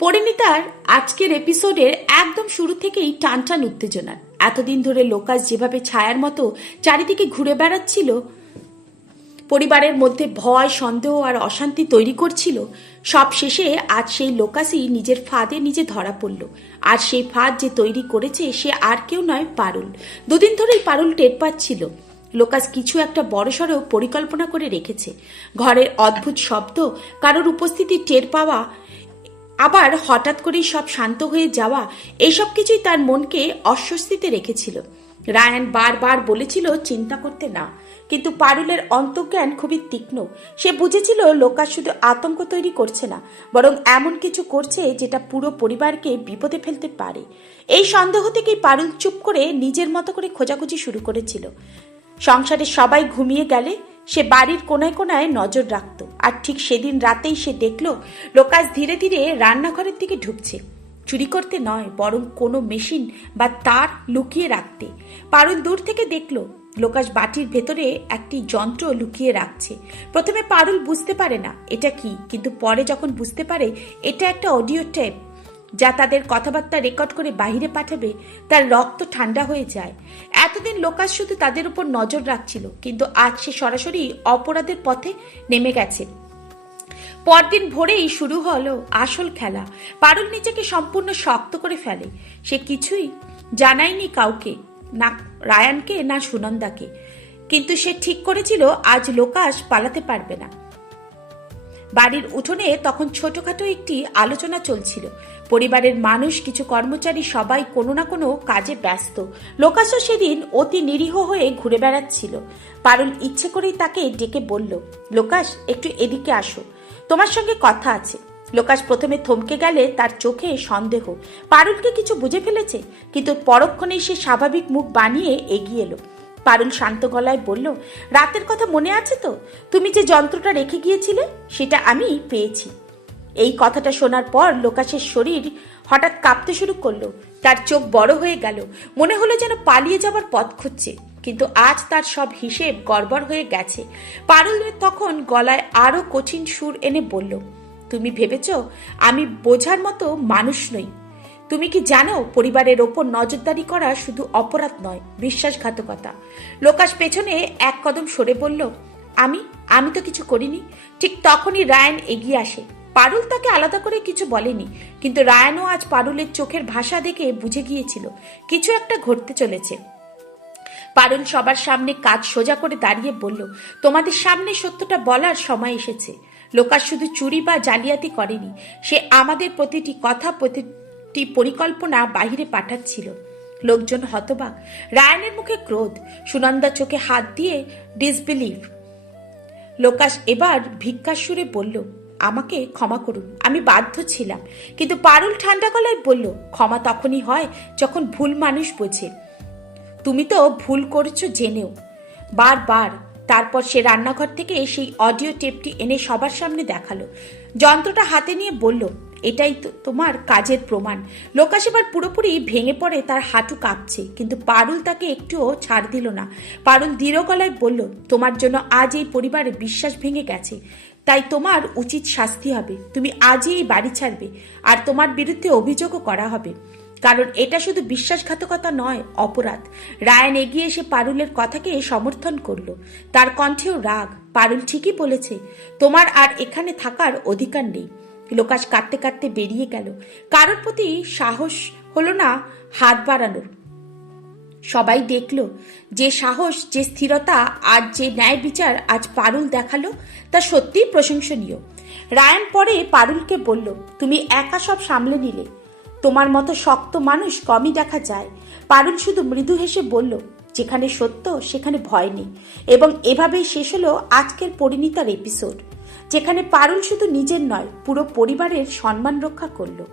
পরিণীতার আজকের এপিসোডের একদম শুরু থেকেই টানটান উত্তেজনার। এতদিন ধরে লোকাস যেভাবে ছায়ার মতো চারিদিকে ঘুরে বেড়াচ্ছিল, পরিবারের মধ্যে ভয়, সন্দেহ আর অশান্তি তৈরি করছিল, সব শেষে আজ সেই লোকাসই নিজের ফাঁদে নিজে ধরা পড়ল। আর সেই ফাঁদ যে তৈরি করেছে সে আর কেউ নয়, পারুল। দুদিন ধরেই পারুল টের পাচ্ছিল লোকাস কিছু একটা বড়সড় পরিকল্পনা করে রেখেছে। ঘরের অদ্ভুত শব্দ, কারোর উপস্থিতি টের পাওয়া, আবার হঠাৎ করেই সব শান্ত হয়ে যাওয়া, এইসব কিছুই তার মনকে অস্বস্তিতে রেখেছিল। রায়ান বারবার বলেছিল চিন্তা করতে না, কিন্তু পারুলের অন্তর্জ্ঞান খুবই তীক্ষ্ণ। সে বুঝেছিল লোকাস শুধু আতঙ্ক তৈরি করছে না, বরং এমন কিছু করছে যেটা পুরো পরিবারকে বিপদে ফেলতে পারে। এই সন্দেহ থেকেই পারুল চুপ করে নিজের মতো করে খোঁজাখুঁজি শুরু করেছিল। সংসারের সবাই ঘুমিয়ে গেলে সে বাড়ির কোনায় কোনায় নজর রাখত। আর ঠিক সেদিন রাতেই সে দেখল লোকাস ধীরে ধীরে রান্নাঘরের দিকে ঢুকছে। চুরি করতে নয়, বরং কোনো মেশিন বা তার লুকিয়ে রাখতে। পারুল দূর থেকে দেখল লোকাস বাটির ভেতরে একটি যন্ত্র লুকিয়ে রাখছে। প্রথমে পারুল বুঝতে পারে না এটা কি, কিন্তু পরে যখন বুঝতে পারে এটা একটা অডিও টেপ যা তাদের কথাবার্তা রেকর্ড করে বাহিরে পাঠাবে, তার রক্ত ঠান্ডা হয়ে যায়। এতদিন লোকাস শুধু তাদের উপর নজর রাখছিল, কিন্তু আজ সে সরাসরি অপরাধের পথে নেমে গেছে। পরদিন ভোরেই শুরু হলো আসল খেলা। পারুল নিজেকে সম্পূর্ণ শক্ত করে ফেলে। সে কিছুই জানায়নি কাউকে, না রায়ানকে না সুনন্দাকে, কিন্তু সে ঠিক করেছিল আজ লোকাস পালাতে পারবে না। বাড়ির উঠোনে তখন ছোটখাটো একটি আলোচনা চলছিল। পরিবারের মানুষ, কিছু কর্মচারী, সবাই কোনো না কোনো কাজে ব্যস্ত। লোকাসও সেদিন অতি নিরীহ হয়ে ঘুরে বেড়াচ্ছিল। পারুল ইচ্ছে করেই তাকে ডেকে বলল, লোকাস একটু এদিকে আসো, তোমার সঙ্গে কথা আছে। লোকাস প্রথমে থমকে গেলে তার চোখে সন্দেহ, পারুলকে কিছু বুঝে ফেলেছে, কিন্তু পরক্ষণেই সে স্বাভাবিক মুখ বানিয়ে এগিয়ে এলো। পারুল শান্ত গলায় বলল, রাতের কথা মনে আছে তো? তুমি যে যন্ত্রটা রেখে গিয়েছিলে সেটা আমি পেয়েছি। এই কথাটা শোনার পর লোকাসের শরীর হঠাৎ কাঁপতে শুরু করলো। তার চোখ বড় হয়ে গেল, মনে হলো যেন পালিয়ে যাবার পথ খুঁজছে। কিন্তু আজ তার সব হিসেব গড়বড় হয়ে গেছে। পারুল তখন গলায় আরো কঠিন সুর এনে বলল, তুমি ভেবেছ আমি বোঝার মতো মানুষ নই? তুমি কি জানো পরিবারের ওপর নজরদারি করা শুধু অপরাধ নয়, বিশ্বাসঘাতকতা। লোকাস পেছনে এক কদম সরে বলল, আমি তো কিছু করিনি। ঠিক তখনই রায়ান এগিয়ে আসে। পারুল তাকে আলাদা করে কিছু বলেনি, কিন্তু রায়ানও আজ পারুলের চোখের ভাষা দেখে বুঝে গিয়েছিল কিছু একটা ঘটতে চলেছে। পারুল সবার সামনে কাজ সোজা করে দাঁড়িয়ে বলল, তোমাদের সামনে সত্যটা বলার সময় এসেছে। লোকাস শুধু চুরি বা জালিয়াতি করেনি, সে আমাদের প্রতিটি কথা, প্রতিটি পরিকল্পনা বাহিরে পাঠাচ্ছিল। লোকজন হতবাক, রায়ানের মুখে ক্রোধ, সুনন্দা চোখে হাত দিয়ে ডিসবিলিভ। লোকাস এবার ভিক্ষার সুরে বলল, আমাকে ক্ষমা করুন, আমি বাধ্য ছিলাম। কিন্তু পারুল ঠান্ডা গলায় বলল, ক্ষমা তখনই হয় যখন ভুল মানুষ বোঝে। তুমি তো ভুল করেছো জেনেও। বারবার। তারপর সে রান্নাঘর থেকে সেই অডিও টেপটি এনে সবার সামনে দেখালো। যন্ত্রটা হাতে নিয়ে বলল, এটাই তো তোমার কাজের প্রমাণ। লোকাস এবার পুরোপুরি ভেঙে পড়ে, তার হাঁটু কাঁপছে, কিন্তু পারুল তাকে একটুও ছাড় দিল না। পারুল দৃঢ় গলায় বলল, তোমার জন্য আজ এই পরিবারে বিশ্বাস ভেঙে গেছে, তাই তোমার উচিত শাস্তি হবে। তুমি আজই এই বাড়ি ছাড়বে, আর তোমার বিরুদ্ধে অভিযোগও করা হবে, কারণ এটা শুধু বিশ্বাসঘাতকতা নয়, অপরাধ। রায়ান এগিয়ে এসে পারুলের কথাকে সমর্থন করলো, তার কণ্ঠেও রাগ। পারুল ঠিকই বলেছে, তোমার আর এখানে থাকার অধিকার নেই। লোকাস কাঁদতে কাঁদতে বেরিয়ে গেল। কারোর প্রতি সাহস হলো না হাত বাড়ানোর। সবাই দেখল যে সাহস, যে স্থিরতা আর যে ন্যায় বিচার আজ পারুল দেখালো, তা সত্যিই প্রশংসনীয়। রায়ান পরে পারুলকে বলল, তুমি একা সব সামলে নিলে, তোমার মতো শক্ত মানুষ কমই দেখা যায়। পারুল শুধু মৃদু হেসে বলল, যেখানে সত্য সেখানে ভয় নেই। এবং এভাবেই শেষ হলো আজকের পরিণীতার এপিসোড, যেখানে পারুল শুধু নিজের নয়, পুরো পরিবারের সম্মান রক্ষা করলো।